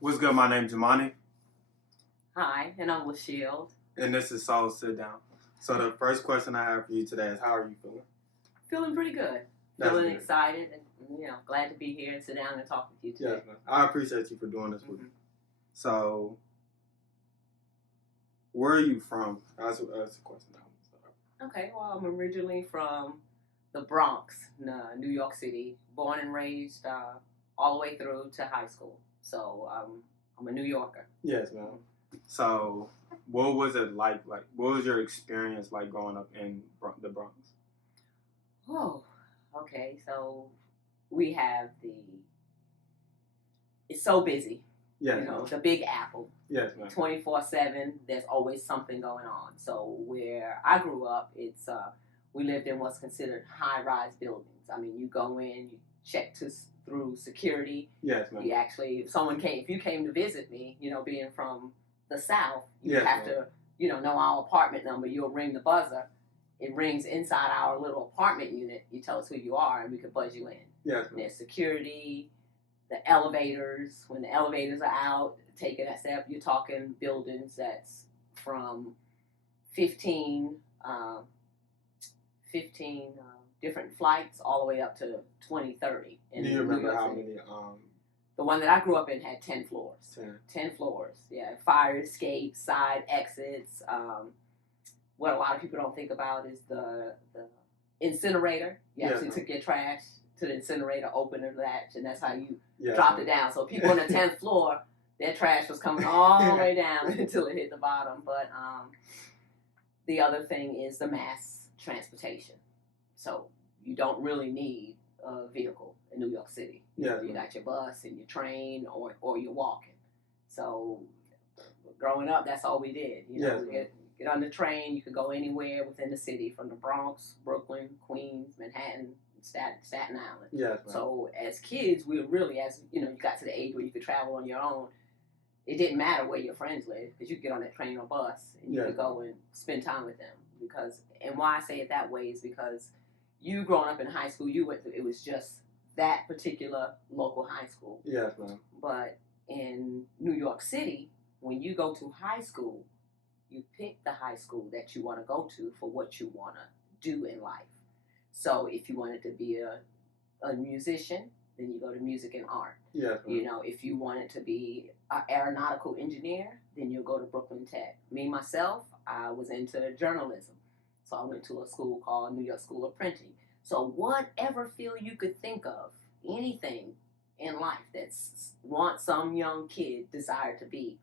What's good? My name's Imani, Hi, and I'm Lashield. and this is Soul Sit Down. So the first question I have for you today is, how are you feeling? Feeling pretty good. That's Feeling good. excited, and glad to be here and sit down and talk with you today. Yes, man. I appreciate you for doing this with me. So, where are you from? That's the question. Okay, well, I'm originally from the Bronx, New York City, born and raised all the way through to high school. So I'm a New Yorker. Yes, man. So, what was it like? Like, what was your experience like growing up in the Bronx? Oh, okay. So we have it's so busy. Yes, the Big Apple. Yes, man. 24/7. There's always something going on. So where I grew up, it's we lived in what's considered high-rise buildings. I mean, you go in, you check through security. Yes, man. You actually, if you came to visit me, being from the South, you Yes, have man. to, know our apartment number. You'll ring the buzzer. It rings inside our little apartment unit. You tell us who you are, and we could buzz you in. Yes, man. There's security, the elevators. When the elevators are out, taking that step, you're talking buildings that's from 15 different flights all the way up to 20, 30. Do you remember how many? The one that I grew up in had 10 floors. 10 floors, yeah. Fire escapes, side exits. What a lot of people don't think about is the incinerator. You actually took your trash to the incinerator, opened the latch, and that's how you dropped it down. So people on the 10th floor, their trash was coming all the way down until it hit the bottom. But the other thing is the mass transportation. So you don't really need a vehicle in New York City. You got your bus and your train, or you're walking. So growing up, that's all we did. Get on the train. You could go anywhere within the city, from the Bronx, Brooklyn, Queens, Manhattan, Staten Island. Yes, so as kids, we were really, you got to the age where you could travel on your own. It didn't matter where your friends lived, because you could get on that train or bus and you could go and spend time with them. And why I say it that way is because you growing up in high school, it was just that particular local high school. Yes, ma'am. But in New York City, when you go to high school, you pick the high school that you want to go to for what you want to do in life. So if you wanted to be a musician, then you go to music and art. Yes, ma'am. If you wanted to be an aeronautical engineer, then you'll go to Brooklyn Tech. Me, myself, I was into journalism. So I went to a school called New York School of Printing. So whatever field you could think of, anything in life that's some young kid desired to be,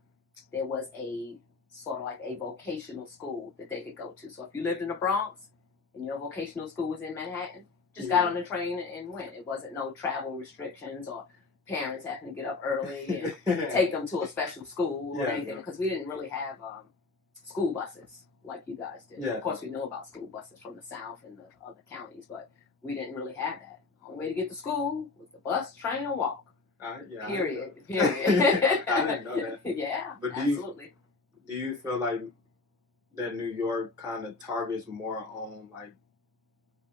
there was a sort of like a vocational school that they could go to. So if you lived in the Bronx and your vocational school was in Manhattan, just got on the train and went. It wasn't no travel restrictions or parents having to get up early and take them to a special school or anything, because we didn't really have school buses like you guys did. Yeah. Of course, we know about school buses from the South and the other counties, but we didn't really have that. The only way to get to school was the bus, train, or walk. Period. I didn't know that. Yeah, but absolutely. Do you feel like that New York kind of targets more on, like,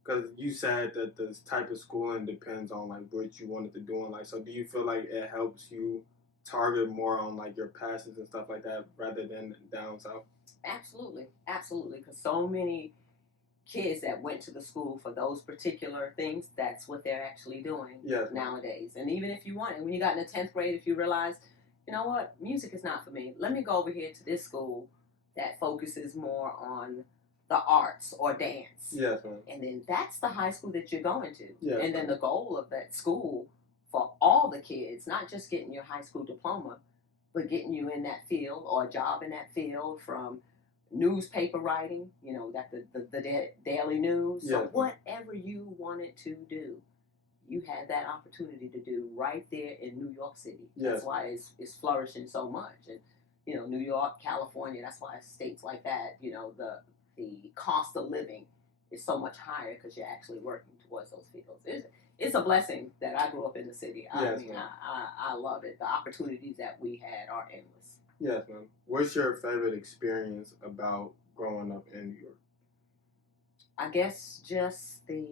because you said that this type of schooling depends on like what you wanted to do in life. So do you feel like it helps you target more on like your passions and stuff like that rather than down south? Absolutely, because so many kids that went to the school for those particular things, that's what they're actually doing nowadays. And even if you want it, when you got in the 10th grade, if you realize, you know what, music is not for me, let me go over here to this school that focuses more on the arts or dance. Yes, ma'am. And then that's the high school that you're going to. Yes, and then the goal of that school for all the kids, not just getting your high school diploma, but getting you in that field or a job in that field, from newspaper writing, got the daily news. So whatever you wanted to do, you had that opportunity to do right there in New York City. That's why it's flourishing so much. And New York, California, that's why states like that, the cost of living is so much higher, because you're actually working towards those fields. It's a blessing that I grew up in the city. I love it. The opportunities that we had are endless. Yes, ma'am. What's your favorite experience about growing up in New York? I guess just the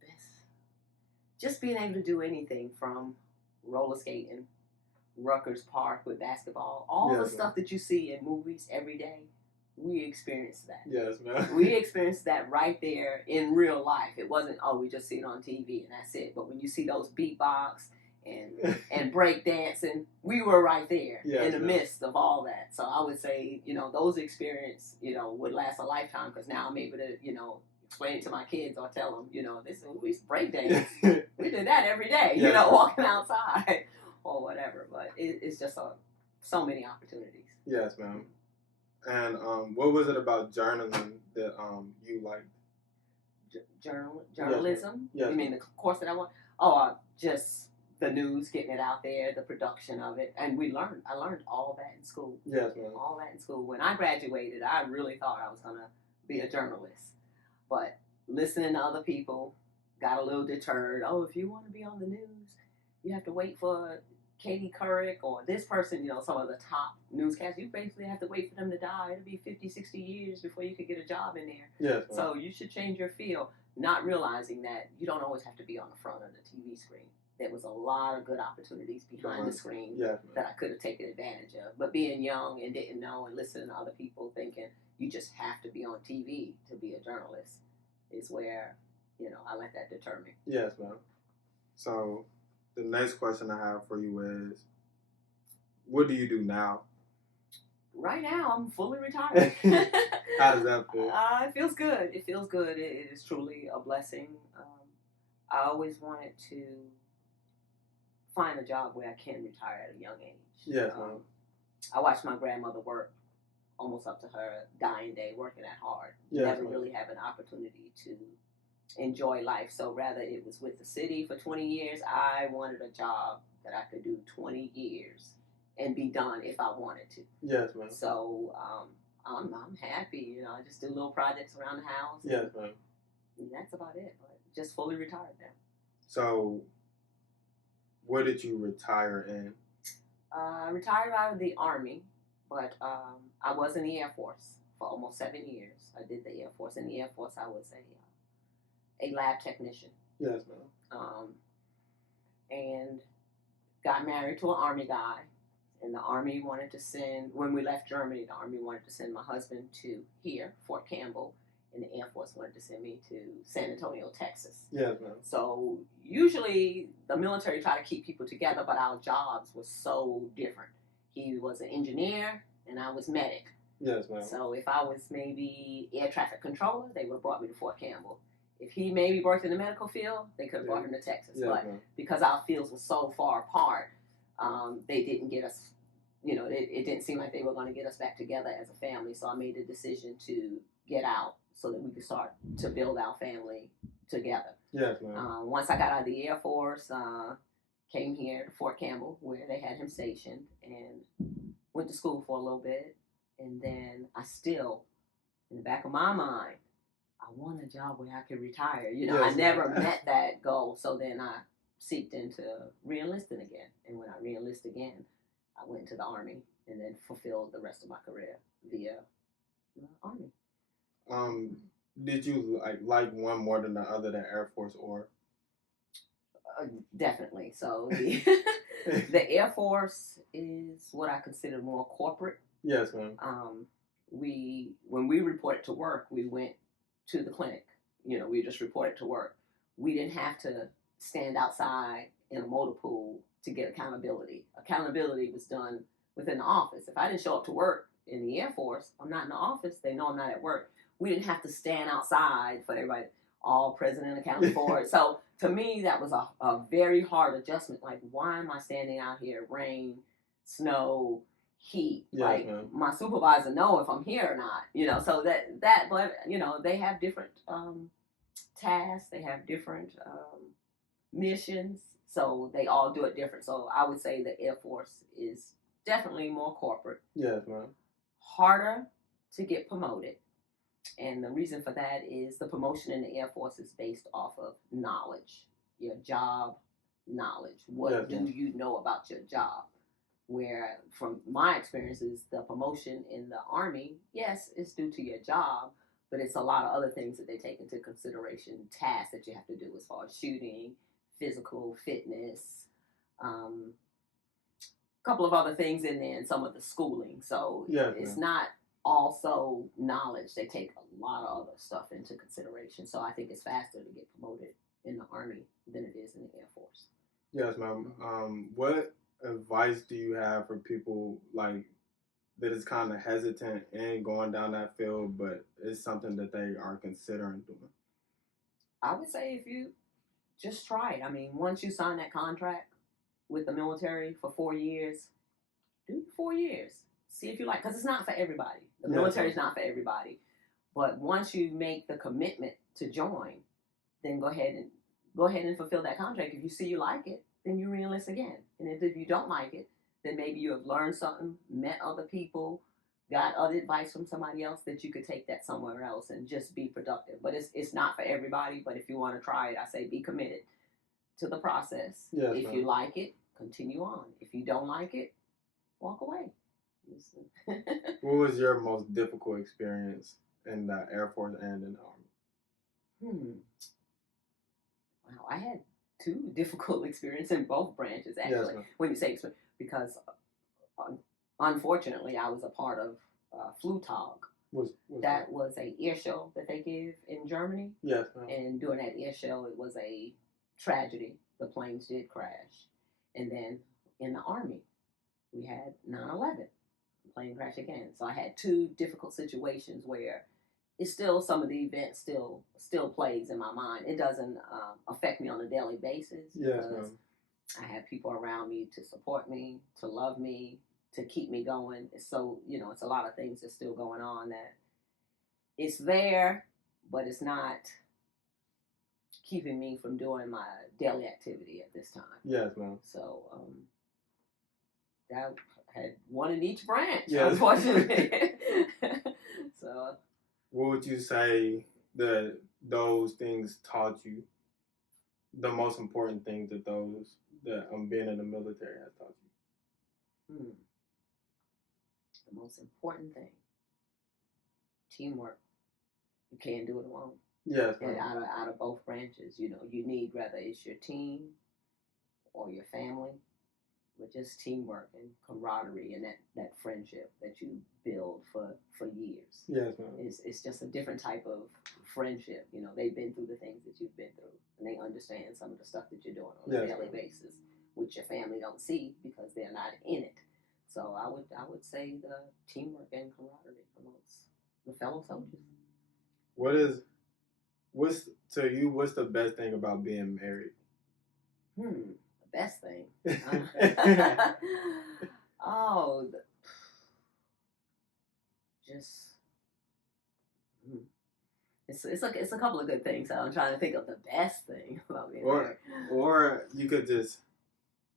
best. just being able to do anything from roller skating, Rutgers Park with basketball, all the stuff that you see in movies every day, we experienced that. Yes, man. We experienced that right there in real life. It wasn't, oh, we just see it on TV and that's it. But when you see those beatbox and break dancing, we were right there in the midst of all that. So I would say, those experiences, would last a lifetime, because now I'm able to, explain it to my kids or tell them, this we break dance. We did that every day, walking outside or whatever. But it's just so many opportunities. Yes, ma'am. And what was it about journaling that you liked? Journalism? Yes. You mean the course that I want? Oh, just the news, getting it out there, the production of it. And I learned all that in school. Yes, ma'am. All that in school. When I graduated, I really thought I was going to be a journalist. But listening to other people, got a little deterred. Oh, if you want to be on the news, you have to wait for Katie Couric or this person, some of the top newscasters. You basically have to wait for them to die. It'll be 50, 60 years before you could get a job in there. Yes. So you should change your field, not realizing that you don't always have to be on the front of the TV screen. There was a lot of good opportunities behind the screen that I could have taken advantage of. But being young and didn't know and listening to other people thinking you just have to be on TV to be a journalist is where, I let that deter me. Yes, ma'am. So the next question I have for you is, what do you do now? Right now, I'm fully retired. How does that feel? It feels good. It feels good. It is truly a blessing. I always wanted to find a job where I can retire at a young age. Yes, ma'am. I watched my grandmother work almost up to her dying day, working that hard. Yes, never really have an opportunity to enjoy life. So rather it was with the city for 20 years, I wanted a job that I could do 20 years and be done if I wanted to. Yes, ma'am. So I'm happy. I just do little projects around the house. Yes, ma'am. And that's about it. But just fully retired now. So where did you retire in? I retired out of the Army, but I was in the Air Force for almost 7 years. I did the Air Force. In the Air Force, I was a lab technician. Yes, ma'am. And got married to an Army guy. And the Army wanted to send, when we left Germany, the Army wanted to send my husband to here, Fort Campbell, and the Air Force wanted to send me to San Antonio, Texas. Yes, ma'am. So usually the military try to keep people together, but our jobs were so different. He was an engineer, and I was medic. Yes, ma'am. So if I was maybe air traffic controller, they would have brought me to Fort Campbell. If he maybe worked in the medical field, they could have brought him to Texas. Yes, but ma'am. Because our fields were so far apart, they didn't get us, it didn't seem like they were going to get us back together as a family. So I made the decision to get out so that we could start to build our family together. Yes, ma'am. Once I got out of the Air Force, came here to Fort Campbell where they had him stationed and went to school for a little bit. And then I still, in the back of my mind, I want a job where I could retire. Yes, I never met that goal. So then I seeked into re-enlisting again. And when I re-enlisted again, I went into the Army and then fulfilled the rest of my career via the Army. Did you like one more than the other, the Air Force or? Definitely. So the Air Force is what I consider more corporate. Yes, ma'am. When we reported to work, we went to the clinic. We just reported to work. We didn't have to stand outside in a motor pool to get accountability. Accountability was done within the office. If I didn't show up to work in the Air Force, I'm not in the office, they know I'm not at work. We didn't have to stand outside for everybody, all present and accounted for. So to me, that was a very hard adjustment. Like, why am I standing out here, rain, snow, heat? Yes, like, ma'am. My supervisor know if I'm here or not. So but they have different tasks, they have different missions, so they all do it different. So I would say the Air Force is definitely more corporate. Yes, ma'am. Harder to get promoted. And the reason for that is the promotion in the Air Force is based off of knowledge, your job knowledge. What do you know about your job? Where, from my experiences, the promotion in the Army, yes, it's due to your job, but it's a lot of other things that they take into consideration, tasks that you have to do as far as shooting, physical fitness, a couple of other things in there, and some of the schooling. So Yeah, it's man. not also knowledge. They take a lot of other stuff into consideration. So I think it's faster to get promoted in the Army than it is in the Air Force. Yes, ma'am. What advice do you have for people like that is kind of hesitant in going down that field, but it's something that they are considering doing? I would say if you just try it. I mean, once you sign that contract with the military for 4 years, do 4 years. See if you like, because it's not for everybody. The military is not for everybody. But once you make the commitment to join, then go ahead and fulfill that contract. If you see you like it, then you reenlist again. And if you don't like it, then maybe you have learned something, met other people, got other advice from somebody else that you could take that somewhere else and just be productive. But it's not for everybody. But if you want to try it, I say be committed to the process. Yes, if ma'am. you like it, continue on. If you don't like it, walk away. What was your most difficult experience in the Air Force and in the Army? Wow, I had two difficult experiences in both branches, actually. Yes, when you say, because unfortunately, I was a part of FluTog. That was a air show that they give in Germany. Yes, ma'am. And during that air show, it was a tragedy. The planes did crash. And then in the Army, we had 9/11. The plane crash again. So I had two difficult situations where it's still, some of the events still plays in my mind. It doesn't affect me on a daily basis. Yes, because ma'am. I have people around me to support me, to love me, to keep me going. So, it's a lot of things that's still going on that it's there, but it's not keeping me from doing my daily activity at this time. Yes, ma'am. So, that had one in each branch, yes. Unfortunately. So, what would you say that those things taught you? The most important things that being in the military has taught you? The most important thing: teamwork. You can't do it alone. Yes, and out of both branches, you need, whether it's your team or your family, but just teamwork and camaraderie and that friendship that you build for years. Yes, ma'am. It's just a different type of friendship. They've been through the things that you've been through, and they understand some of the stuff that you're doing on a daily basis, which your family don't see because they're not in it. So I would say the teamwork and camaraderie amongst the fellow soldiers. What's the best thing about being married? The best thing. It's a couple of good things. So I'm trying to think of the best thing about being married. Or you could just,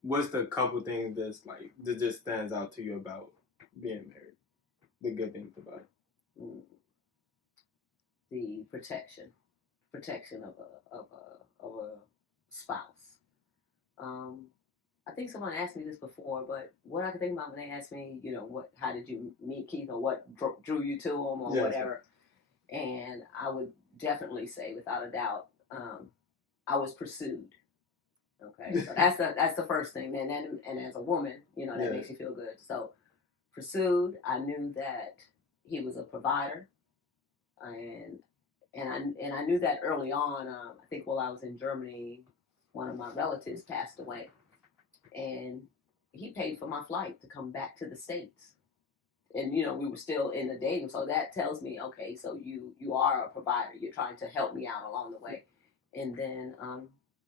what's the couple things that just stands out to you about being married? The good things about it. The protection of a spouse. I think someone asked me this before, but what I can think about when they asked me, how did you meet Keith, or what drew you to him, or whatever, and I would definitely say, without a doubt, I was pursued. Okay, so that's the first thing. And as a woman, that makes you feel good. So pursued. I knew that he was a provider, and I knew that early on. I think while I was in Germany, one of my relatives passed away, and he paid for my flight to come back to the States. And we were still in the dating, so that tells me, okay, so you are a provider. You're trying to help me out along the way, and then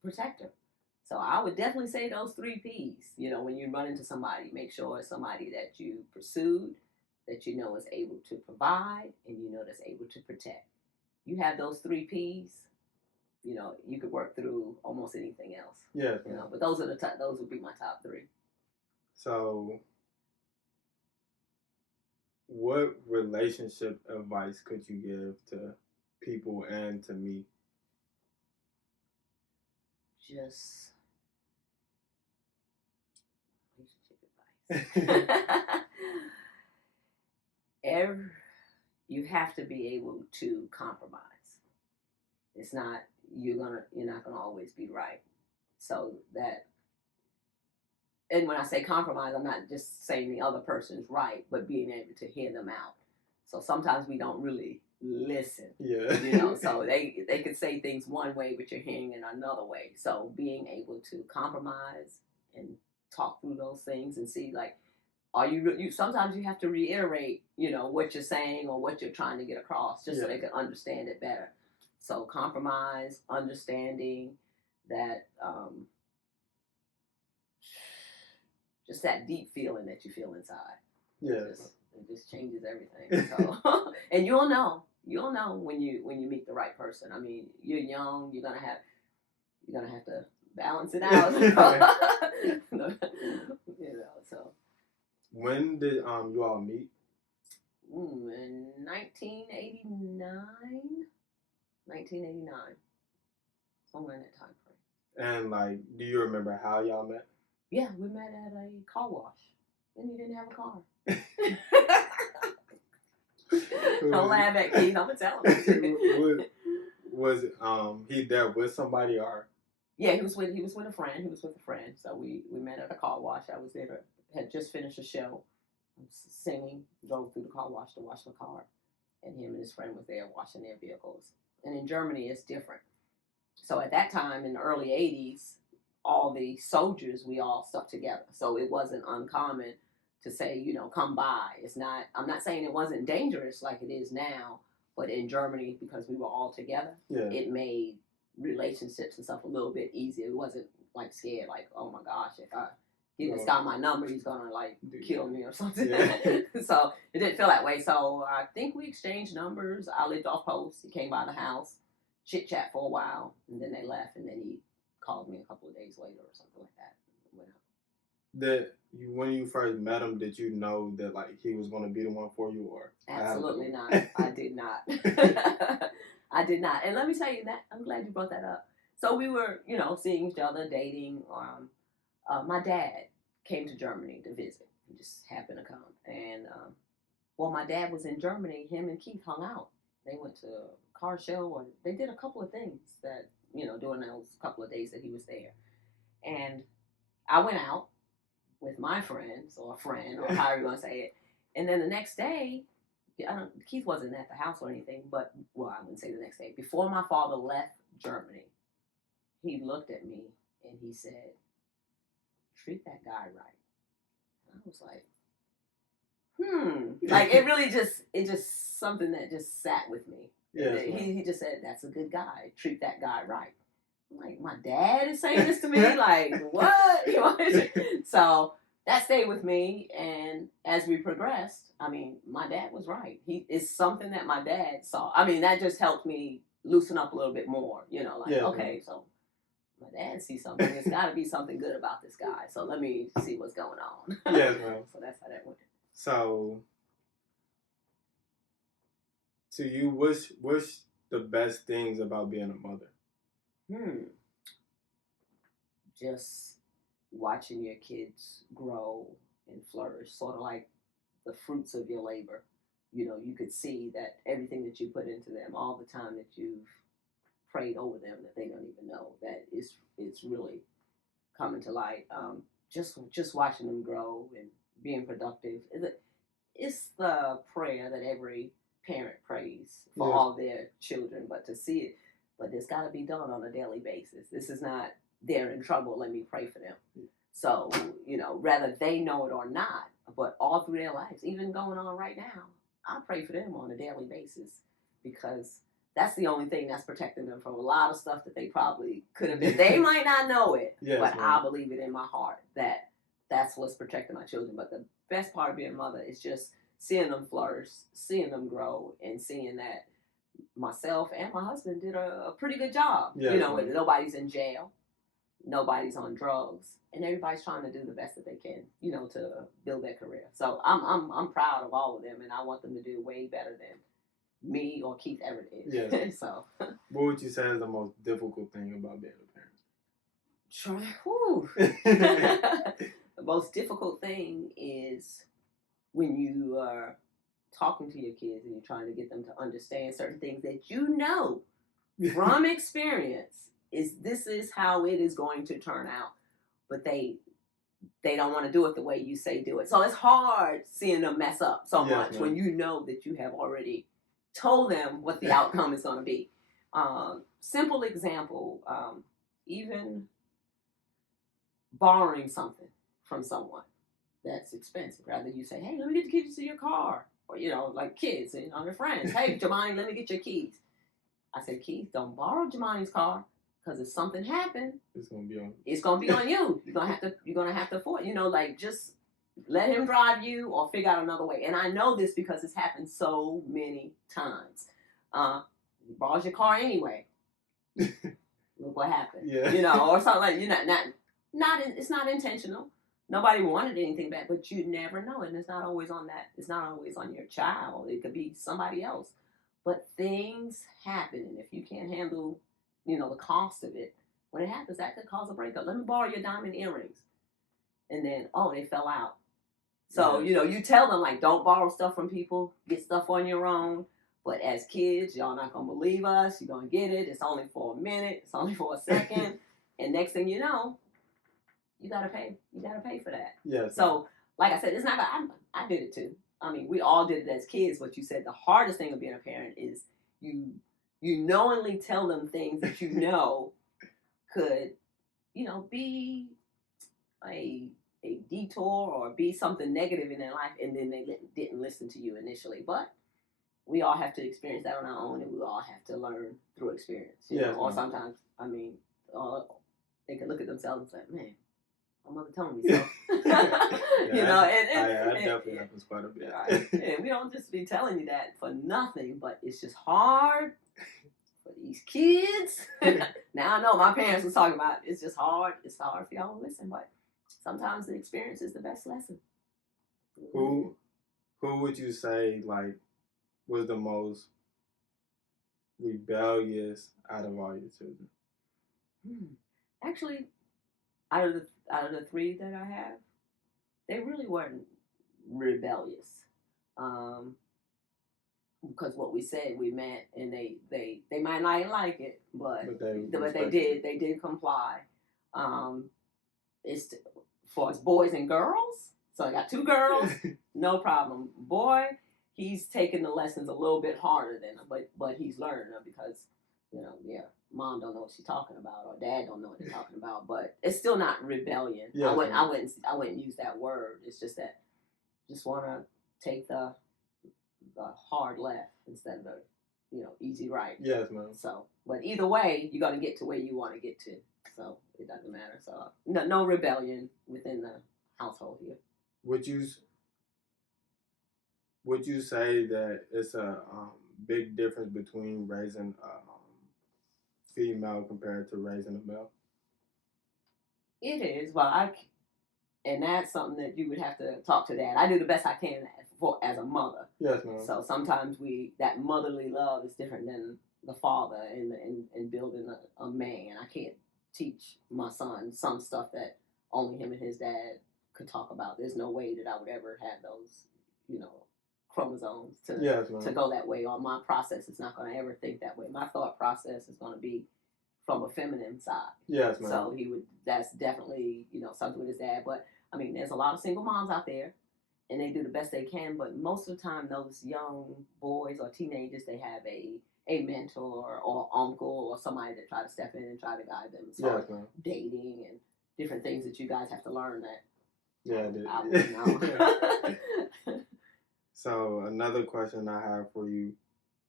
protector. So I would definitely say those 3 P's. When you run into somebody, make sure it's somebody that you pursued, that is able to provide, and that's able to protect. You have those 3 P's, you could work through almost anything else. Yes. But those would be my top 3. So, what relationship advice could you give to people and to me? Just relationship advice. You have to be able to compromise. It's not you're not gonna always be right. So that, and when I say compromise, I'm not just saying the other person's right, but being able to hear them out. So sometimes we don't really listen. Yeah. So they could say things one way, but you're hearing in another way. So being able to compromise and talk through those things and see, like, are you sometimes you have to reiterate, what you're saying or what you're trying to get across, just so they can understand it better. So compromise, understanding that, just that deep feeling that you feel inside. Yes. It just changes everything. So, and you'll know when you meet the right person. I mean, you're young, you're gonna have to balance it out. So. When did you all meet? In 1989. 1989. Somewhere in that time frame. And like, do you remember how y'all met? Yeah, we met at a car wash. And he didn't have a car. Don't laugh at Keith. I'm gonna tell him. Was he there with somebody or? Yeah, he was with a friend. So we met at a car wash. I was there. Had just finished a show. I was singing. Drove through the car wash to wash the car, and him and his friend was there washing their vehicles. And in Germany, it's different. So at that time, in the early '80s, all the soldiers, we all stuck together. So it wasn't uncommon to say, come by. It's not. I'm not saying it wasn't dangerous like it is now, but in Germany, because we were all together, it made relationships and stuff a little bit easier. It wasn't like scared, like, oh my gosh, if I give this guy my number, he's gonna like kill me or something. Yeah. So it didn't feel that way. So I think we exchanged numbers. I lived off post. He came by the house, chit chat for a while, and then they left. And then he called me a couple of days later or something like that. When you first met him, did you know that like he was going to be the one for you, or? Absolutely not. I did not. I did not. And let me tell you that, I'm glad you brought that up. So we were, seeing each other, dating. My dad came to Germany to visit. He just happened to come. And while my dad was in Germany, him and Keith hung out. They went to a car show, or they did a couple of things that, during those couple of days that he was there. And I went out with my friends, or a friend, or however you want to say it. And then the next day, Keith wasn't at the house or anything, but, well, I wouldn't say the next day. Before my father left Germany, he looked at me and he said, treat that guy right. And I was like, Like, it just something that just sat with me. Yeah, he just said, that's a good guy. Treat that guy right. I'm like, my dad is saying this to me? Like, what? So that stayed with me. And as we progressed, I mean, my dad was right. It's something that my dad saw. I mean, that just helped me loosen up a little bit more. Okay, so my dad sees something. There's got to be something good about this guy. So let me see what's going on. Yes, ma'am. So that's how that went. So, to you, what's the best things about being a mother? Just watching your kids grow and flourish, sort of like the fruits of your labor. You could see that everything that you put into them, all the time that you've prayed over them, that they don't even know that it's really coming to light. Just watching them grow and being productive. It's the prayer that every parent prays for all their children, but to see it, but it's got to be done on a daily basis. This is not, they're in trouble, let me pray for them. So, whether they know it or not, but all through their lives, even going on right now, I pray for them on a daily basis, because that's the only thing that's protecting them from a lot of stuff that they probably could have been. They might not know it, but I believe it in my heart that that's what's protecting my children. But the best part of being a mother is just seeing them flourish, seeing them grow, and seeing that myself and my husband did a pretty good job. Nobody's in jail, nobody's on drugs, and everybody's trying to do the best that they can, to build their career. So I'm proud of all of them, and I want them to do way better than me or Keith ever did. Yes. So, what would you say is the most difficult thing about being a parent? The most difficult thing is when you are talking to your kids and you're trying to get them to understand certain things that from experience this is how it is going to turn out, but they don't want to do it the way you say do it. So it's hard seeing them mess up so much when you know that you have already told them what the outcome is going to be. Simple example, even borrowing something from someone that's expensive. Rather you say, hey, let me get the keys to your car. Or, like kids, their friends. Hey, Jamani, let me get your keys. I said, Keith, don't borrow Jamani's car, because if something happened, it's gonna be on you. You're gonna have to afford. Just let him drive you or figure out another way. And I know this because it's happened so many times. He borrows your car anyway. Look what happened. Yeah. Or something like it's not intentional. Nobody wanted anything bad, but you never know, and it's not always on that. It's not always on your child. It could be somebody else. But things happen, and if you can't handle, the cost of it, when it happens, that could cause a breakup. Let me borrow your diamond earrings. And then, they fell out. So, you tell them, like, don't borrow stuff from people. Get stuff on your own. But as kids, y'all not going to believe us. You're going to get it. It's only for a minute. It's only for a second. And next thing you know, you got to pay. You got to pay for that. Yeah. So, like I said, it's not I did it too. I mean, we all did it as kids. What you said, the hardest thing of being a parent is you knowingly tell them things that you know could, be a detour or be something negative in their life, and then they didn't listen to you initially. But we all have to experience that on our own, and we all have to learn through experience. Or sometimes, they can look at themselves and say, man, my mother told me so. That definitely happens quite a bit. Right? And we don't just be telling you that for nothing, but it's just hard for these kids. Now I know my parents was talking about it's just hard. It's hard for y'all to listen, but sometimes the experience is the best lesson. Who would you say was the most rebellious out of all your children? Actually, out of the three that I have, they really weren't rebellious. Because what we said we meant, and they might not like it, but they did comply. It's for us boys and girls. So I got two girls, no problem. Boy, he's taking the lessons a little bit harder than them, but he's learning them because mom don't know what she's talking about, or dad don't know what they're talking about. But it's still not rebellion. Yeah, I wouldn't use that word. It's just that just want to take the hard left instead of the easy right. Yes, ma'am. So, but either way, you're gonna get to where you want to get to. So it doesn't matter. So no rebellion within the household here. Would you say that it's a big difference between raising a female compared to raising a male? It is. Well, and that's something that you would have to talk to dad. I do the best I can as a mother. Yes, ma'am. So sometimes that motherly love is different than the father and building a man. I can't teach my son some stuff that only him and his dad could talk about. There's no way that I would ever have those, chromosomes to go that way, or my process is not going to ever think that way. My thought process is going to be from a feminine side. Yes, ma'am. So that's definitely, something with his dad. But I mean, there's a lot of single moms out there, and they do the best they can. But most of the time, those young boys or teenagers, they have a mentor or uncle or somebody that try to step in and try to guide them. So dating and different things that you guys have to learn that. Yeah, I wouldn't know. So another question I have for you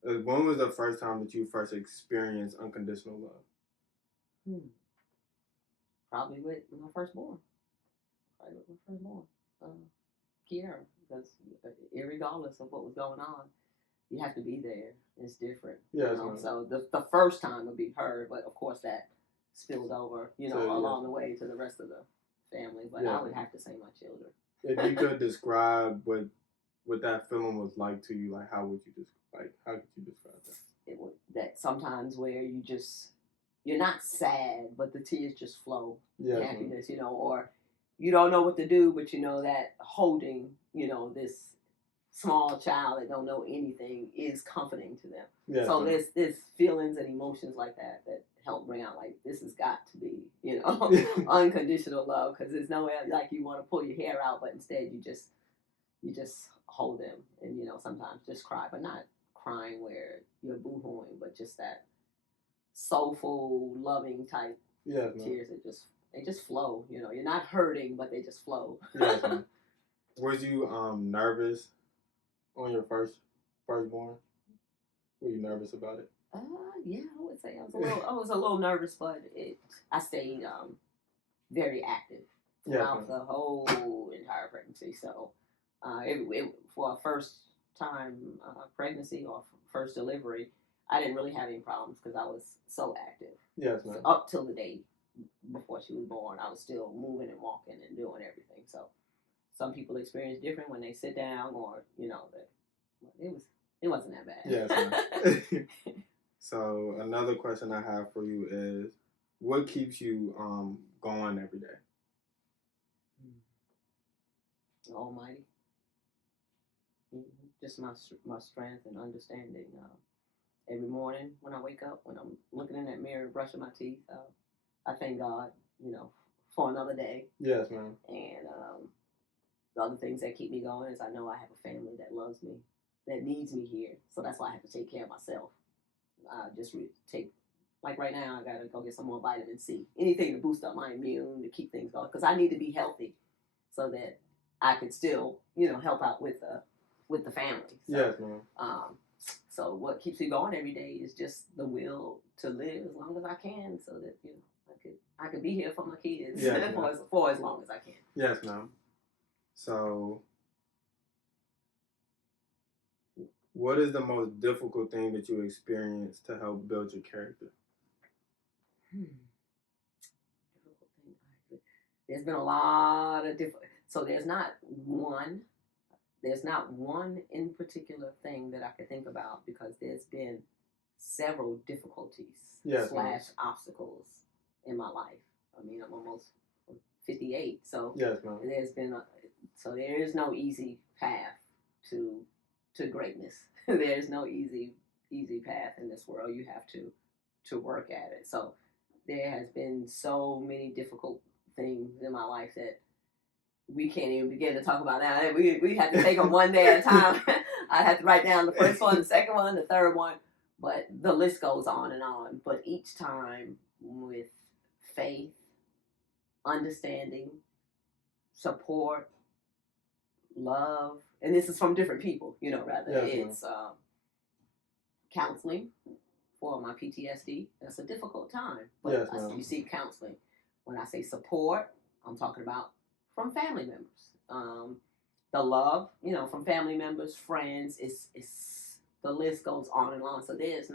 is, when was the first time that you first experienced unconditional love? Probably with my firstborn. Kiara, because irregardless of what was going on, you have to be there. It's different. Yeah. So the first time would be her, but of course that spilled over, along the way to the rest of the family. But I would have to say my children. If you could describe what that feeling was like to you, how could you describe that? It would, that sometimes where you're not sad, but the tears just flow. Yes, happiness, or you don't know what to do, but that holding, this small child that don't know anything is comforting to them. Yeah, so there's feelings and emotions like that help bring out like this has got to be unconditional love, because there's no way like you want to pull your hair out, but instead you just hold them and sometimes just cry, but not crying where you're boohooing, but just that soulful, loving type tears that just flow. You're not hurting, but they just flow. Yes, man. Was you nervous on your firstborn? Were you nervous about it? Yeah, I would say I was a little nervous, but I stayed very active throughout the whole entire pregnancy. So for a first time pregnancy or first delivery, I didn't really have any problems because I was so active. Yes, man. So up till the day before she was born, I was still moving and walking and doing everything. So some people experience different when they sit down, or it wasn't that bad. Yes. So another question I have for you is, what keeps you going every day? Almighty. Just my strength and understanding. Every morning when I wake up, when I'm looking in that mirror, brushing my teeth, I thank God, for another day. Yes, man. And the other things that keep me going is I know I have a family that loves me, that needs me here. So that's why I have to take care of myself. Like right now, I got to go get some more vitamin C. Anything to boost up my immune, to keep things going. Because I need to be healthy so that I could still, help out with the family. So, yes, man. So what keeps me going every day is just the will to live as long as I can, so that I could be here for my kids for as long as I can. Yes, ma'am. So, what is the most difficult thing that you experienced to help build your character? There's been a lot of different. So there's not one in particular thing that I could think about, because there's been several difficulties / obstacles in my life. I mean, I'm almost 58, so yes, ma'am. There is no easy path to greatness. There's no easy path in this world. You have to work at it. So there has been so many difficult things in my life that we can't even begin to talk about now. We have to take them one day at a time. I have to write down the first one, the second one, the third one, but the list goes on and on. But each time with faith, understanding, support, love, and this is from different people, it's counseling for my PTSD. That's a difficult time, but you seek counseling. When I say support, I'm talking about from family members. The love, from family members, friends, it's the list goes on and on. So there's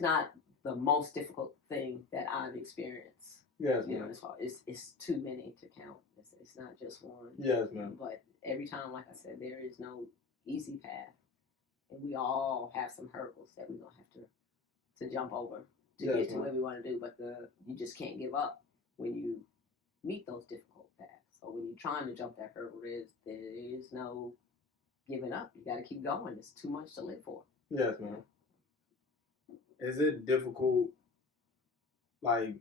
not the most difficult thing that I've experienced. Yes, ma'am. As far it's too many to count. It's not just one. Yes, ma'am. But every time, like I said, there is no easy path, and we all have some hurdles that we're gonna have to jump over to get to where we want to do. But you just can't give up when you meet those difficult paths. So when you're trying to jump that hurdle, there is no giving up. You got to keep going. There's too much to live for. Yes, ma'am. Is it difficult, like,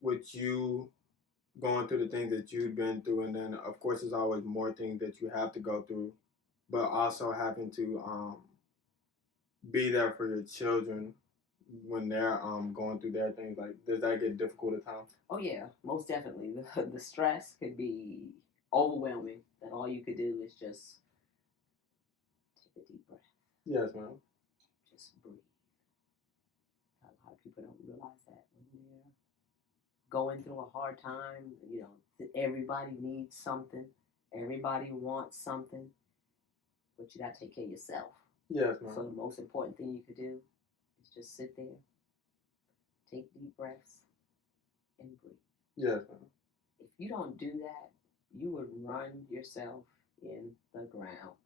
with you going through the things that you've been through, and then of course there's always more things that you have to go through, but also having to be there for your children when they're going through their things? Like, does that get difficult at times? Oh yeah, most definitely. The stress could be overwhelming. That all you could do is just take a deep breath. Yes, ma'am. Just breathe. A lot of people don't realize that when they're going through a hard time. Everybody needs something. Everybody wants something, but you got to take care of yourself. Yes, ma'am. So the most important thing you could do is just sit there, take deep breaths, and breathe. Yes, ma'am. If you don't do that, you would run yourself in the ground.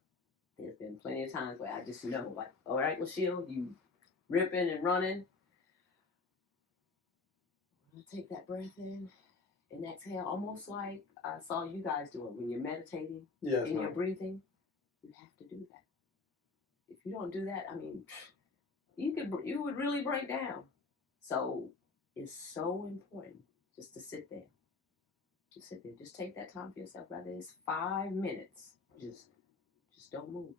There's been plenty of times where I just know, like, all right, Lashield, you ripping and running. Take that breath in and exhale, almost like I saw you guys do it when you're meditating and you're breathing. You have to do that. If you don't do that, I mean, you would really break down. So it's so important just to sit there. Just sit there. Just take that time for yourself. Whether it's 5 minutes, just don't move.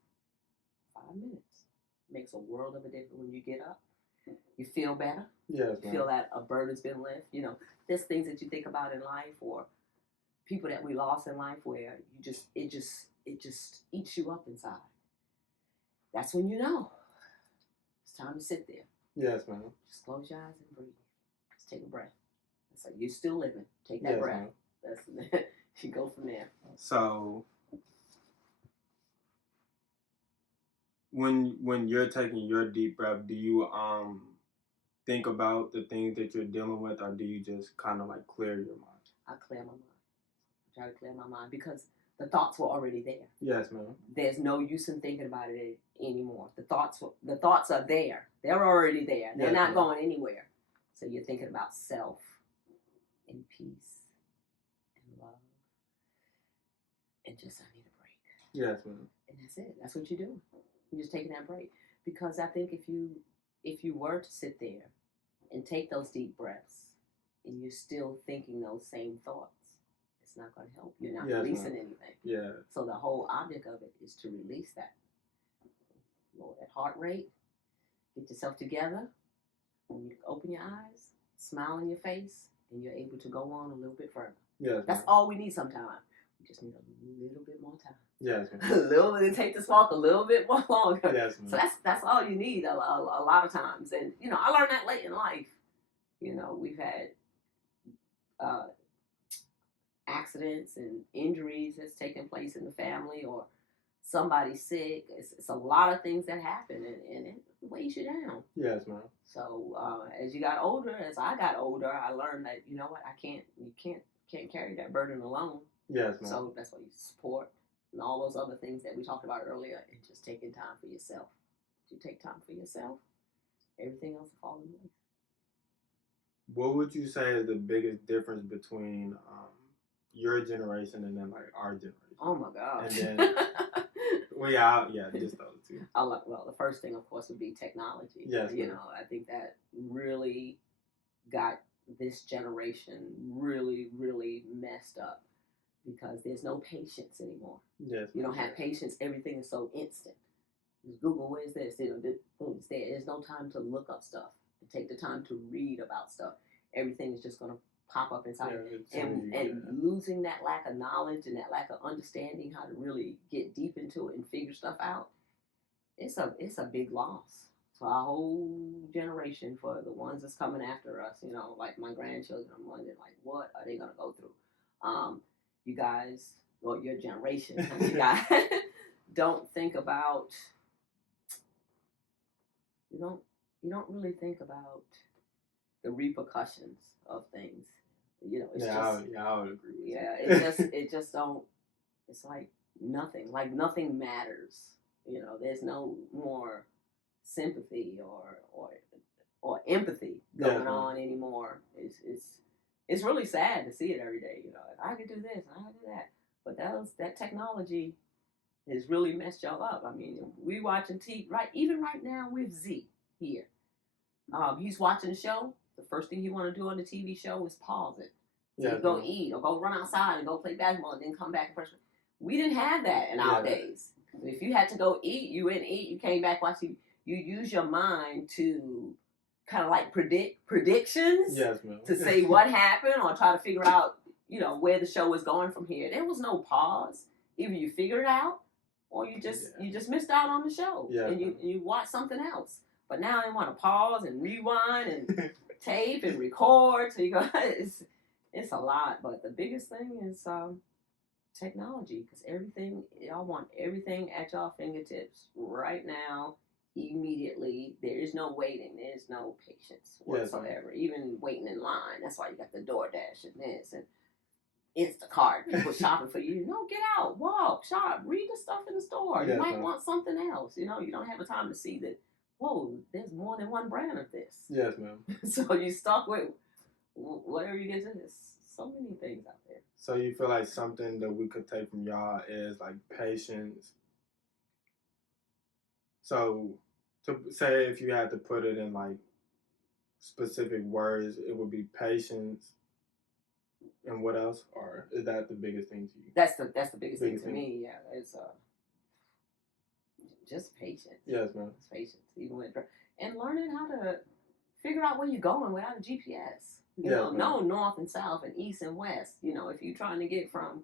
5 minutes makes a world of a difference. When you get up, you feel better. Yes, you feel that a burden's been lifted. You know, there's things that you think about in life, or people that we lost in life, where it just eats you up inside. That's when you know it's time to sit there. Yes, ma'am. Just close your eyes and breathe. Just take a breath. So you're still living. Take that breath. Ma'am. That's you go from there. So when you're taking your deep breath, do you think about the things that you're dealing with, or do you just kind of like clear your mind? I clear my mind. I try to clear my mind because the thoughts were already there. Yes, ma'am. There's no use in thinking about it anymore. The thoughts are there. They're already there. They're not going anywhere. So you're thinking about self and peace and love and just I need a break. Yes, ma'am. And that's it. That's what you do. You're just taking that break. Because I think if you were to sit there and take those deep breaths and you're still thinking those same thoughts, it's not going to help. You're not releasing anything. Yeah. So the whole object of it is to release that. Lower that heart rate. Get yourself together. When you open your eyes, smile on your face, and you're able to go on a little bit further. Yes. That's all we need sometimes. We just need a little bit more time. Yes. A little bit. It takes the spark a little bit more longer. Yes. So that's all you need a lot of times. And you know, I learned that late in life. You know, we've had accidents and injuries that's taken place in the family, or somebody's sick. It's a lot of things that happen, and it weighs you down. Yes, ma'am. So as I got older, I learned that you know what, you can't carry that burden alone. Yes, ma'am. So that's why you support and all those other things that we talked about earlier, and just taking time for yourself. If you take time for yourself, everything else will fall in place. What would you say is the biggest difference between your generation and then like our generation? Oh my God. And then, well, just those two. Well, the first thing, of course, would be technology. Yes. You know, I think that really got this generation really, really messed up because there's no patience anymore. Yes. You don't have patience. Everything is so instant. Just Google, where's this? You know, it's there. There's no time to look up stuff and take the time to read about stuff. Everything is just going to pop up inside. And losing that lack of knowledge and that lack of understanding how to really get deep into it and figure stuff out, it's a big loss to our whole generation, for the ones that's coming after us. You know, like my grandchildren, I'm wondering, like, what are they going to go through? You guys, or your generation, you guys don't think about, you don't really think about the repercussions of things. You know, it's I would agree with you. it just don't. It's like nothing nothing matters. You know, there's no more sympathy or empathy going on anymore. It's really sad to see it every day. You know, I could do this, I could do that, but that technology has really messed y'all up. I mean, we watching TV even right now with Z here. He's watching the show. The first thing he want to do on the TV show is pause it. So go eat or go run outside and go play basketball and then come back and press. We didn't have that in our days. If you had to go eat, you went and eat. You came back watching. You use your mind to kind of like predict predictions. Yes, ma'am. To say what happened or try to figure out, you know, where the show was going from here. There was no pause. Either you figured it out or you just missed out on the show. Yeah, and you watch something else. But now they want to pause and rewind and tape and record. So you go, it's a lot. But the biggest thing is technology, because y'all want everything at y'all fingertips right now, immediately. There is no waiting. There's no patience whatsoever. Even waiting in line. That's why you got the DoorDash and this and Instacart. People shopping for you. No, get out, walk, shop, read the stuff in the store. You might want something else. You know, you don't have the time to see that. Whoa, there's more than one brand of this. Yes, ma'am. So you stuck with whatever you get to. There's so many things out there. So you feel like something that we could take from y'all is like patience So, to say if you had to put it in like specific words, it would be patience and what else? Or is that the biggest thing to you? That's the biggest thing to me. Yeah, it's just patience. Yes, man. It's patience, even with and learning how to figure out where you're going without a GPS. Know north and south and east and west. If you're trying to get from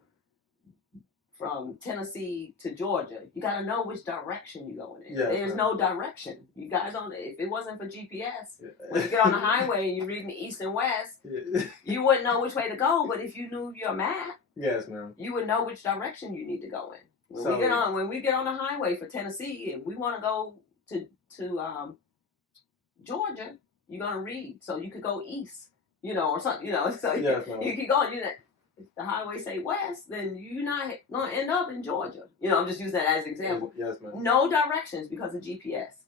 Tennessee to Georgia, you got to know which direction you're going in. Yes, There's no direction. You guys don't. If it wasn't for GPS, when you get on the highway and you're reading the east and west, you wouldn't know which way to go. But if you knew your map, yes, ma'am, you would know which direction you need to go in. When we get on the highway for Tennessee and we want to go to Georgia, you're gonna read so you could go east, or something, so yes, you could go. If the highway say west, then you're not gonna end up in Georgia. I'm just using that as an example. Yes, ma'am. No directions because of GPS.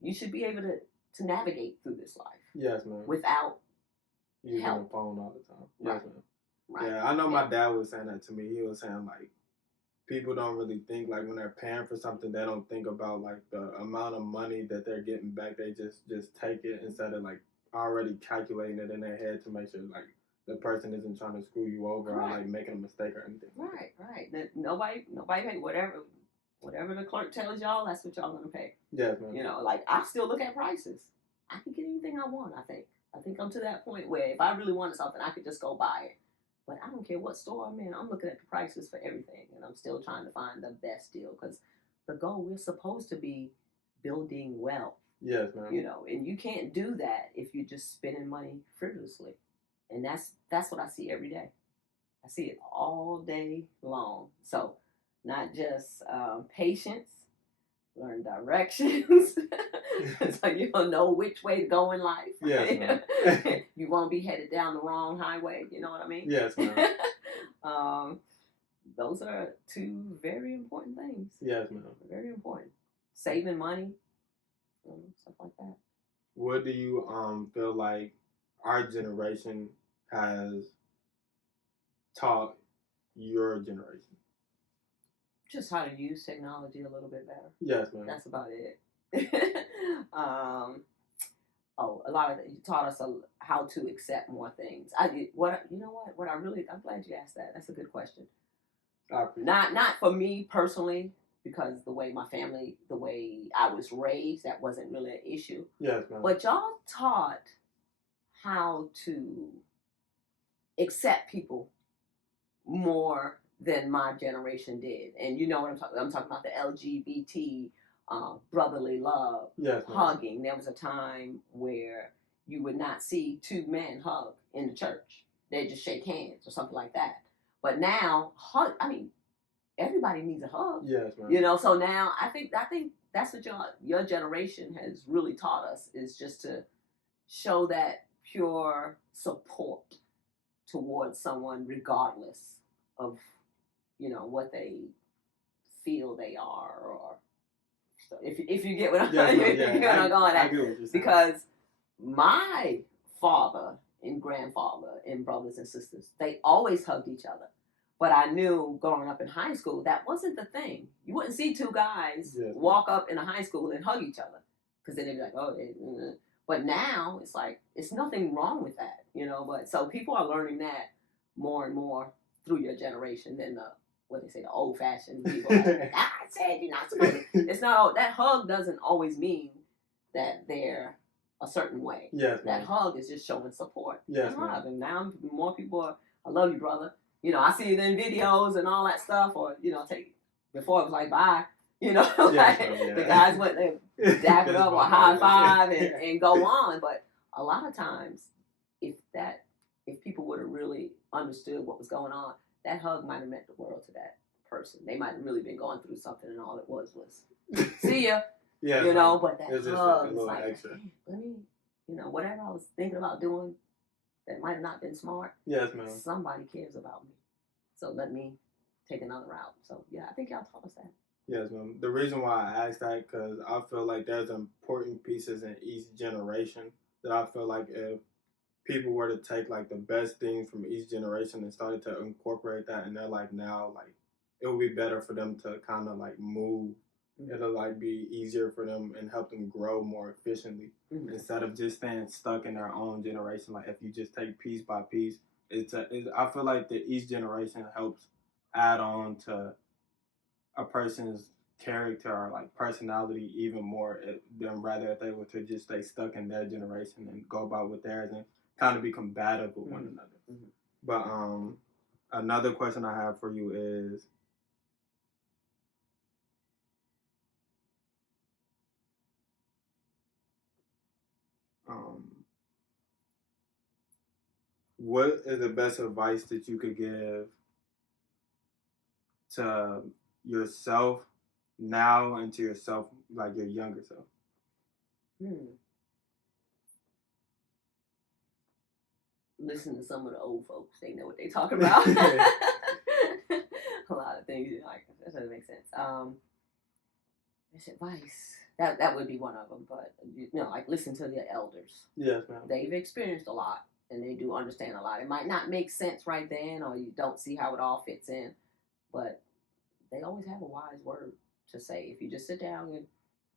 You should be able to navigate through this life. Yes, ma'am. Without using help. the phone all the time. Right. Yes, ma'am. Right. Yeah, I know my dad was saying that to me. He was saying like people don't really think like when they're paying for something, they don't think about like the amount of money that they're getting back. They just take it instead of like already calculating it in their head to make sure like the person isn't trying to screw you over or like making a mistake or anything. Right. That nobody pay whatever the clerk tells y'all. That's what y'all gonna pay. Yes, ma'am. Like I still look at prices. I can get anything I want. I think I'm to that point where if I really wanted something, I could just go buy it. But I don't care what store I'm in. I'm looking at the prices for everything, and I'm still trying to find the best deal because the goal, we're supposed to be building wealth. Yes, ma'am. And you can't do that if you're just spending money frivolously, and that's what I see every day. I see it all day long. So, not just patience, learn directions, so you don't know which way to go in life. Yes, You won't be headed down the wrong highway. You know what I mean? Yes, ma'am. Those are two very important things. Yes, ma'am. Very important. Saving money, stuff like that. What do you feel like our generation has taught your generation? Just how to use technology a little bit better. Yes, ma'am. That's about it. A lot of it, you taught us how to accept more things. I'm glad you asked that. That's a good question. Not for me personally, because the way I was raised, that wasn't really an issue. Yes, ma'am. But y'all taught how to accept people more than my generation did. And you know what I'm talking about. I'm talking about the LGBT, brotherly love, yes, hugging. There was a time where you would not see two men hug in the church. They'd just shake hands or something like that. But now, everybody needs a hug. Yes, ma'am. So now I think that's what your generation has really taught us, is just to show that pure support towards someone regardless of what they feel they are, or if you get what I'm going at. Because my father and grandfather and brothers and sisters, they always hugged each other. But I knew growing up in high school, that wasn't the thing. You wouldn't see two guys walk up in a high school and hug each other, because then they'd be like, oh, but now it's like, it's nothing wrong with that, But so people are learning that more and more through your generation than the old-fashioned people. Like, I said you're not supposed to. It's not. That hug doesn't always mean that they're a certain way. Yes, that hug is just showing support. Yes, and now more people are, I love you, brother. I see it in videos and all that stuff, or before it was like, bye. The guys went and dap it up or high five and go on. But a lot of times, if people would have really understood what was going on, that hug might have meant the world to that person. They might have really been going through something, and all it was see ya. Yeah, but that hug was like, extra. Let me, whatever I was thinking about doing that might have not been smart. Yes, ma'am. Somebody cares about me, so let me take another route. So yeah, I think y'all taught us that. Yes, ma'am. The reason why I asked that, because I feel like there's important pieces in each generation that I feel like if people were to take like the best things from each generation and started to incorporate that in their life now, like it would be better for them to kind of like move it'll like be easier for them and help them grow more efficiently instead of just staying stuck in their own generation. Like if you just take piece by piece, I feel like that each generation helps add on to a person's character or like personality even more than rather if they were to just stay stuck in their generation and go about with theirs and kind of be combative with one another. But another question I have for you is what is the best advice that you could give to yourself now and to yourself, like your younger self? Listen to some of the old folks. They know what they're talking about. A lot of things, like, that doesn't make sense. This advice. That would be one of them, but like listen to the elders. Yes, ma'am. They've experienced a lot, and they do understand a lot. It might not make sense right then, or you don't see how it all fits in, but they always have a wise word to say. If you just sit down and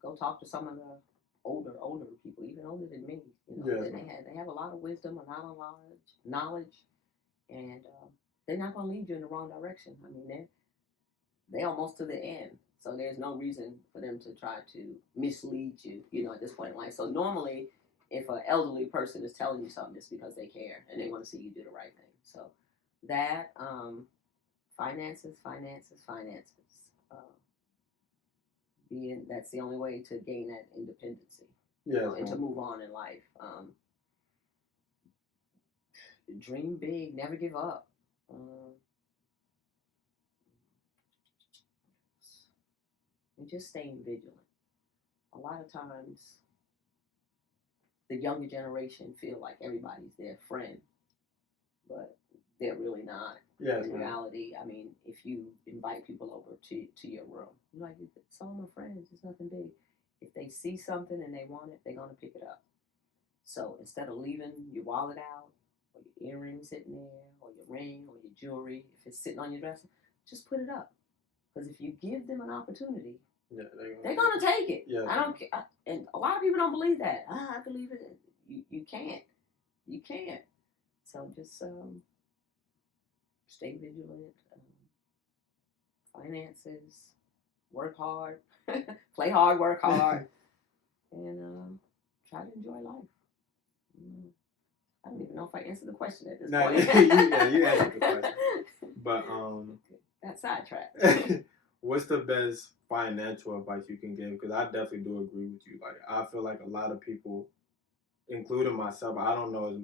go talk to some of the older people, even older than me, yes, they have a lot of wisdom, a lot of knowledge, and they're not going to lead you in the wrong direction. I mean, they're almost to the end. So there's no reason for them to try to mislead you, at this point in life. So normally, if an elderly person is telling you something, it's because they care and they want to see you do the right thing. So that, finances. That's the only way to gain that independency, and to move on in life. Dream big, never give up. And just staying vigilant. A lot of times, the younger generation feel like everybody's their friend, but they're really not. Yes, in reality, I mean, if you invite people over to your room, you're like, some of my friends, it's nothing big. If they see something and they want it, they're going to pick it up. So instead of leaving your wallet out, or your earring sitting there, or your ring, or your jewelry, if it's sitting on your dresser, just put it up. Because if you give them an opportunity, they're gonna take it. Yeah. I don't care, and a lot of people don't believe that. I believe it. You can't. You can't. So just stay vigilant. Finances. Work hard. Play hard. Work hard. And try to enjoy life. I don't even know if I answered the question at this point. you answered the question. But that's sidetracked. What's the best financial advice you can give? Because I definitely do agree with you. Like, I feel like a lot of people, including myself, I don't know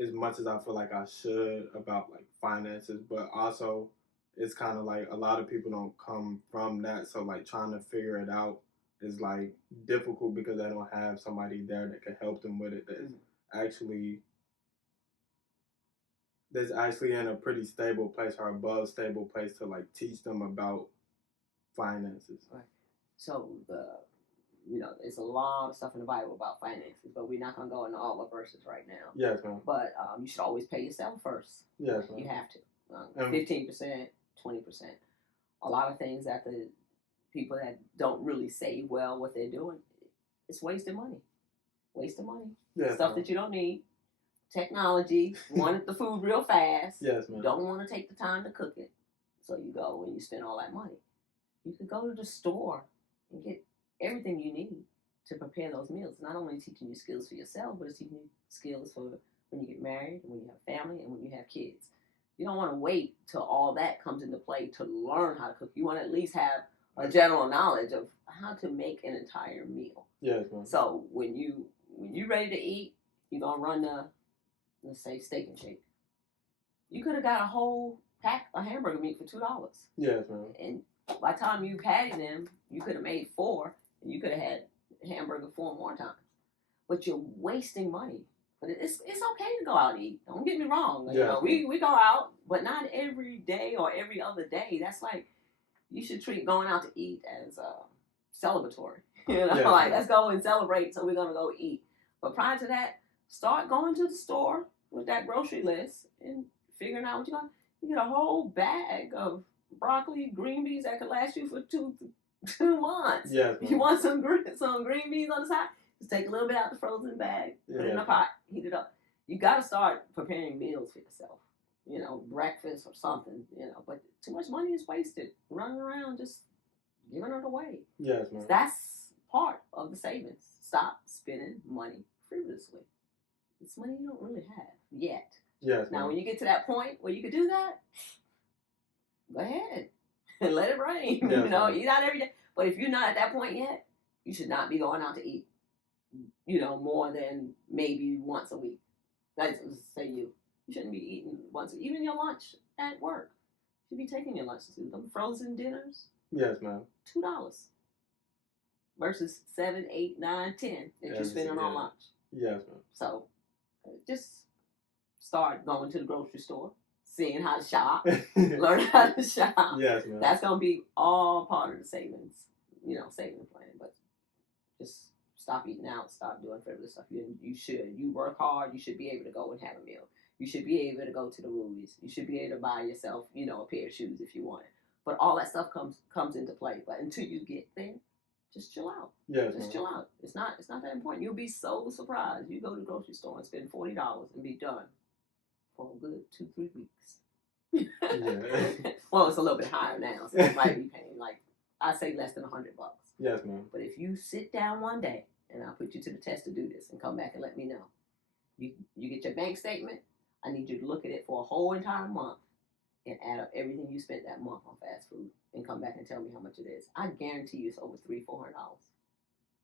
as much as I feel like I should about like finances, but also it's kind of like a lot of people don't come from that, so like trying to figure it out is like difficult because they don't have somebody there that can help them with it. That's actually in a pretty stable place or above stable place to like teach them about finances. Right. So it's a lot of stuff in the Bible about finances, but we're not gonna go into all the verses right now. Yes, ma'am. But you should always pay yourself first. Yes, ma'am. You have to. 15%, 20%. A lot of things that the people that don't really save well what they're doing, it's wasting money. Wasting money. Yes, stuff that you don't need. Technology, wanted the food real fast. Yes, ma'am. Don't want to take the time to cook it. So you go and you spend all that money. You could go to the store and get everything you need to prepare those meals. Not only teaching you skills for yourself, but it's teaching you skills for when you get married, when you have family, and when you have kids. You don't want to wait till all that comes into play to learn how to cook. You want to at least have a general knowledge of how to make an entire meal. Yes, ma'am. So when you're ready to eat, you're going to run the, let's say, Steak and Shake. You could have got a whole pack of hamburger meat for $2. Yes, ma'am. And by the time you patted them, you could have made 4, and you could have had hamburger 4 more times. But you're wasting money. But it's okay to go out and eat. Don't get me wrong. We go out, but not every day or every other day. That's like, you should treat going out to eat as celebratory. Let's go and celebrate, so we're going to go eat. But prior to that, start going to the store with that grocery list and figuring out what you get a whole bag of broccoli, green beans that could last you for 2 months. Yes, You want some green beans on the side? Just take a little bit out the frozen bag, put it in a pot, heat it up. You got to start preparing meals for yourself. Breakfast or something. But too much money is wasted running around just giving it away. Yes, man. That's part of the savings. Stop spending money frivolously. It's money you don't really have yet. Yes. Now, man. when you get to that point where you could do that, go ahead and let it rain. Yes, eat out every day. But if you're not at that point yet, you should not be going out to eat. More than maybe once a week. Let's say you shouldn't be eating once. Even your lunch at work, you should be taking your lunch to them frozen dinners. Yes, ma'am. $2 versus 7, 8, 9, 10 that you're spending on lunch. Yes, ma'am. So just start going to the grocery store, seeing how to shop, learn how to shop. Yes, ma'am. That's gonna be all part of the savings, saving plan. But just stop eating out, stop doing frivolous stuff. You should. You work hard, you should be able to go and have a meal. You should be able to go to the movies. You should be able to buy yourself, a pair of shoes if you want it. But all that stuff comes into play. But until you get there, just chill out. Yes, just chill out. It's not that important. You'll be so surprised. You go to the grocery store and spend $40 and be done for a good 2-3 weeks. Yeah. Well, it's a little bit higher now, so you might be paying I say less than $100. Yes, ma'am. But if you sit down one day and I'll put you to the test to do this and come back and let me know. You get your bank statement. I need you to look at it for a whole entire month and add up everything you spent that month on fast food and come back and tell me how much it is. I guarantee you it's over $300-400.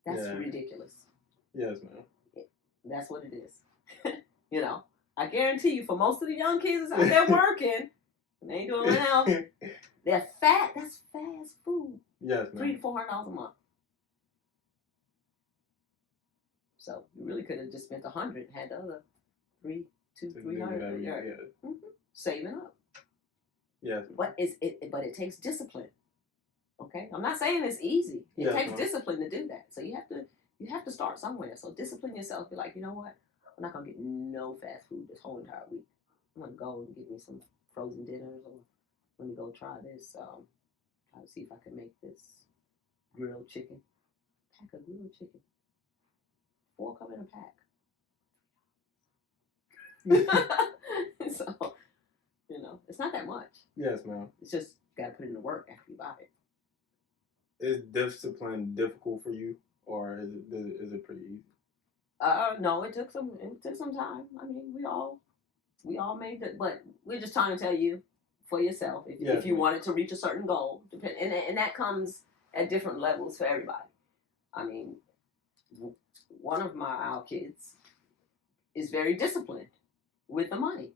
That's ridiculous. Yes, ma'am. That's what it is. I guarantee you for most of the young kids out there working, and they ain't doing nothing else, they're fat. That's fast food. Yes, ma'am. $300-400 a month. So you really could have just spent $100 and had the other $300 a year. Yeah. Saving up. Yes. But it takes discipline. Okay? I'm not saying it's easy. It takes discipline to do that. So you have to start somewhere. So discipline yourself. Be like, you know what? I'm not gonna get no fast food this whole entire week. I'm gonna go and get me some frozen dinners, or let me go try this. Try to see if I can make this grilled chicken. Pack of grilled chicken. 4 come in a pack. So, it's not that much. Yes, ma'am. It's just gotta put in the work after you buy it. Is discipline difficult for you, or is it pretty easy? No, it took some time. I mean, we all made it, but we're just trying to tell you for yourself if you wanted to reach a certain goal, and that comes at different levels for everybody. I mean, one of our kids is very disciplined with the money,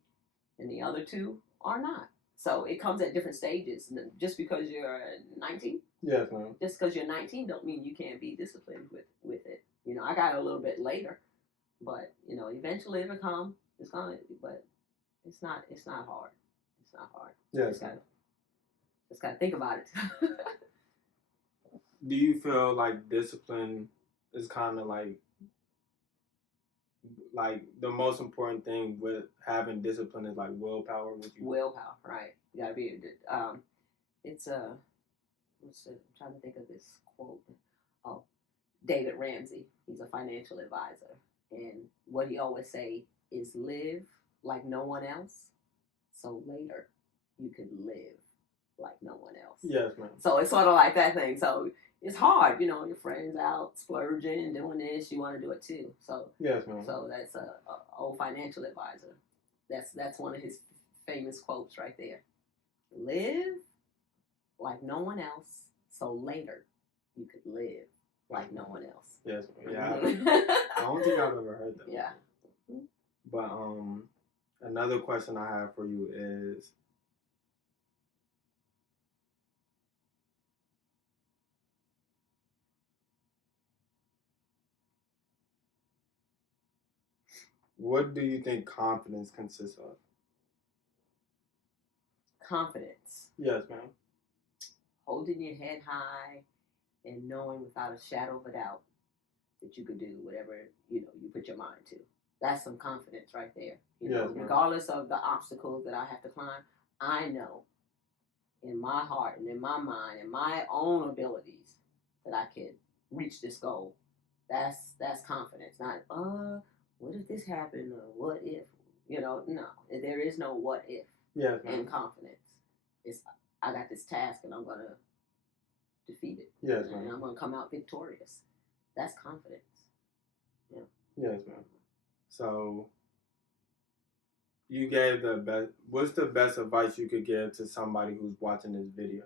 and the other 2 are not. So it comes at different stages. Just because you're 19, yes, ma'am. Just because you're 19 don't mean you can't be disciplined with it. I got it a little bit later, but eventually it'll come. It's gonna, but it's not hard. It's not hard. Yes. Just gotta think about it. Do you feel like discipline is kind of like the most important thing with having discipline is like willpower? Willpower, right? You gotta be. It's I'm trying to think of this quote. Oh, David Ramsey. He's a financial advisor, and what he always say is live like no one else, so later you can live like no one else. Yes, ma'am. So it's sort of like that thing. So it's hard, your friends out splurging and doing this, you want to do it too. So yes, ma'am. So that's a old financial advisor. That's one of his famous quotes right there. Live like no one else, so later you could live like no one else. Yes, yeah. I don't think I've ever heard that. Yeah. But another question I have for you is, what do you think confidence consists of? Confidence. Yes, ma'am. Holding your head high and knowing without a shadow of a doubt that you could do whatever you put your mind to. That's some confidence right there. Yes, regardless of the obstacles that I have to climb, I know in my heart and in my mind and my own abilities that I can reach this goal. That's confidence. Not what if this happened or what if, no. There is no what if in confidence. It's I got this task and I'm gonna defeat it. Yes, and I'm gonna come out victorious. That's confidence. Yeah. Yes, ma'am. So you gave the best. What's the best advice you could give to somebody who's watching this video?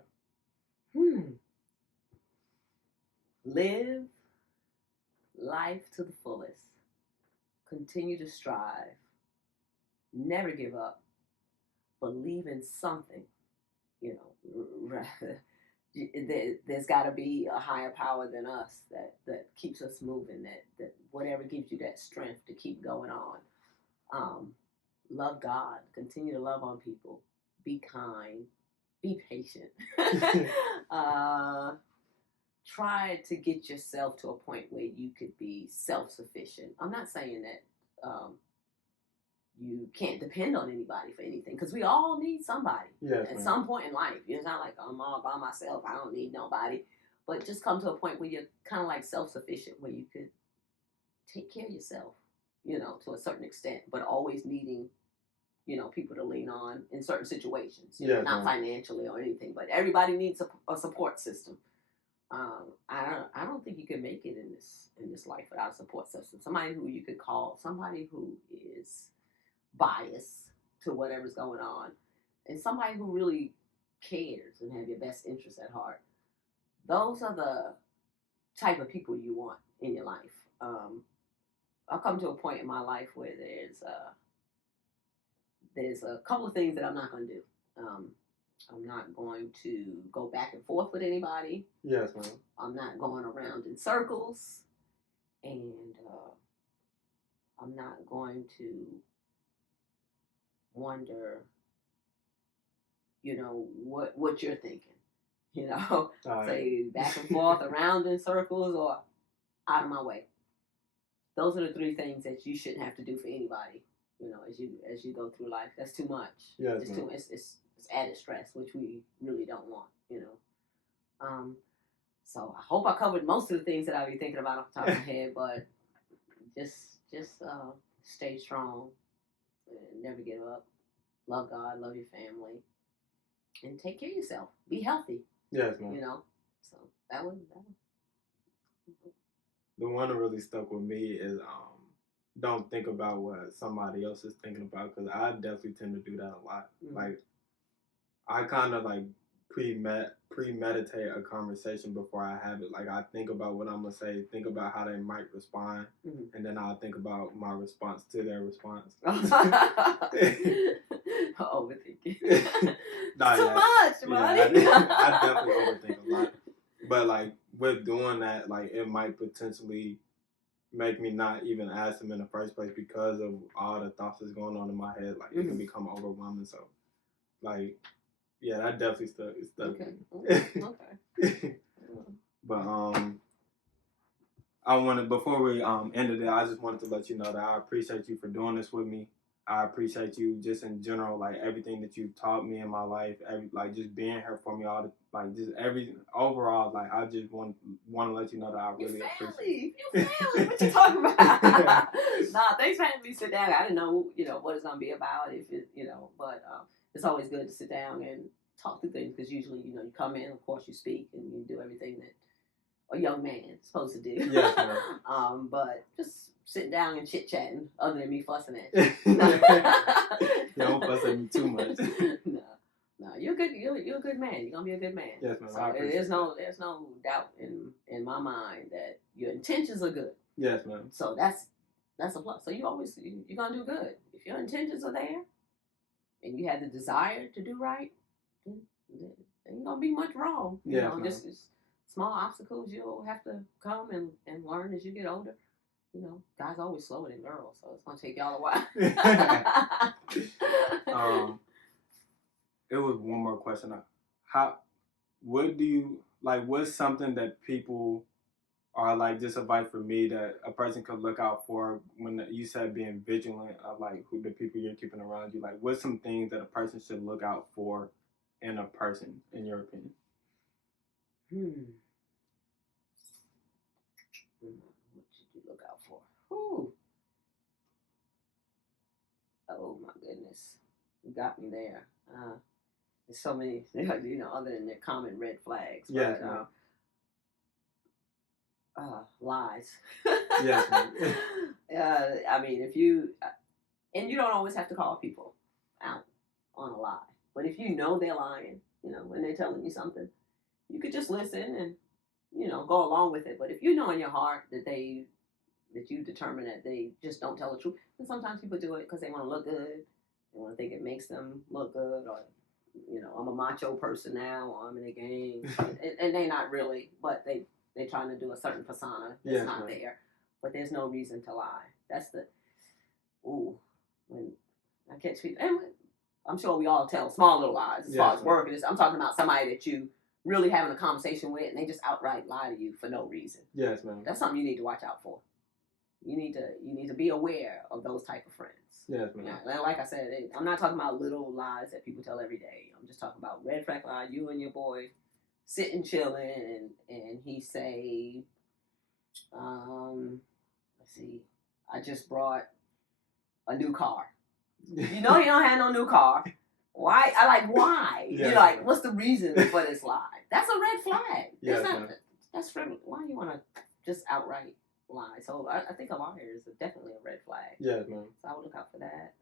Live life to the fullest. Continue to strive. Never give up. Believe in something. There's got to be a higher power than us that keeps us moving. That whatever gives you that strength to keep going on. Love God. Continue to love on people. Be kind. Be patient. Try to get yourself to a point where you could be self-sufficient. I'm not saying that you can't depend on anybody for anything, because we all need somebody at some point in life. It's not like I'm all by myself, I don't need nobody. But just come to a point where you're kind of like self-sufficient, where you could take care of yourself, to a certain extent, but always needing, people to lean on in certain situations. Not financially or anything, but everybody needs a support system. I don't think you can make it in this life without a support system. Somebody who you could call, somebody who is biased to whatever's going on, and somebody who really cares and have your best interest at heart. Those are the type of people you want in your life. I've come to a point in my life where there's a couple of things that I'm not going to do. I'm not going to go back and forth with anybody. Yes, ma'am. I'm not going around in circles, and I'm not going to wonder, what you're thinking. Say back and forth, around in circles, or out of my way. Those are the three things that you shouldn't have to do for anybody. As you go through life, that's too much. Yes, it's too. It's added stress, which we really don't want. So I hope I covered most of the things that I'll be thinking about off the top of my head, but just stay strong, and never give up. Love God, love your family, and take care of yourself. Be healthy. Yes, ma'am. So that one. The one that really stuck with me is don't think about what somebody else is thinking about, because I definitely tend to do that a lot. Mm-hmm. Like, I kind of like premeditate a conversation before I have it. Like, I think about what I'm gonna say, think about how they might respond, and then I'll think about my response to their response. Overthinking. Too much, buddy. I definitely overthink a lot. But like with doing that, like it might potentially make me not even ask them in the first place, because of all the thoughts that's going on in my head. Like it can become overwhelming. So, like, yeah, that definitely stuck. Okay. But I wanted, before we ended it, I just wanted to let you know that I appreciate you for doing this with me. I appreciate you just in general, like everything that you've taught me in my life, like just being here for me, overall, like I just want to let you know that I really appreciate it. Your family, what you talking about? Nah, thanks for having me sit down. I didn't know, what it's gonna be about, if it, but it's always good to sit down and talk through things, because usually, you come in, of course, you speak and you do everything that a young man is supposed to do. Yes, but just sitting down and chit-chatting, other than me fussing at you. Don't fuss at me too much. No, you're good. You're a good man. You're gonna be a good man. Yes, ma'am. So there's no doubt in my mind that your intentions are good. Yes, ma'am. So that's a plus. So you're gonna do good if your intentions are there, and you have the desire to do right. Then ain't gonna be much wrong. Just small obstacles you'll have to come and learn as you get older. Guys always slower than girls, so it's gonna take y'all a while. It was one more question. What do you like? What's something that people are like, just advice for me that a person could look out for when you said being vigilant of like who the people you're keeping around you? Like, what's some things that a person should look out for in a person, in your opinion? What should you look out for? Whew. Oh my goodness, you got me there. There's so many, other than the common red flags. Yes, but, lies. Yes, ma'am. I mean, if you, and you don't always have to call people out on a lie, but if you know they're lying, when they're telling you something, you could just listen and, go along with it. But if you know in your heart that you determine that they just don't tell the truth, and sometimes people do it because they want to look good, they want to think it makes them look good, or, I'm a macho person now, or I'm in a gang, and they're not really, but they're trying to do a certain persona that's not there. But there's no reason to lie. That's when I catch people, and I'm sure we all tell small little lies as far as work is. I'm talking about somebody that you really having a conversation with, and they just outright lie to you for no reason. Yes, ma'am. That's something you need to watch out for. You need to be aware of those type of friends. Yes, ma'am. Yeah, like I said, I'm not talking about little lies that people tell every day. I'm just talking about red flag lie. You and your boy sitting chilling, and he say, let's see, I just brought a new car. You know you don't have no new car. Why? Why? Yes, You're like, what's the reason for this lie? That's a red flag. Yes, That's friendly. Why do you want to just outright lie? So I think a liar is definitely a red flag. Yes, ma'am. So I would look out for that.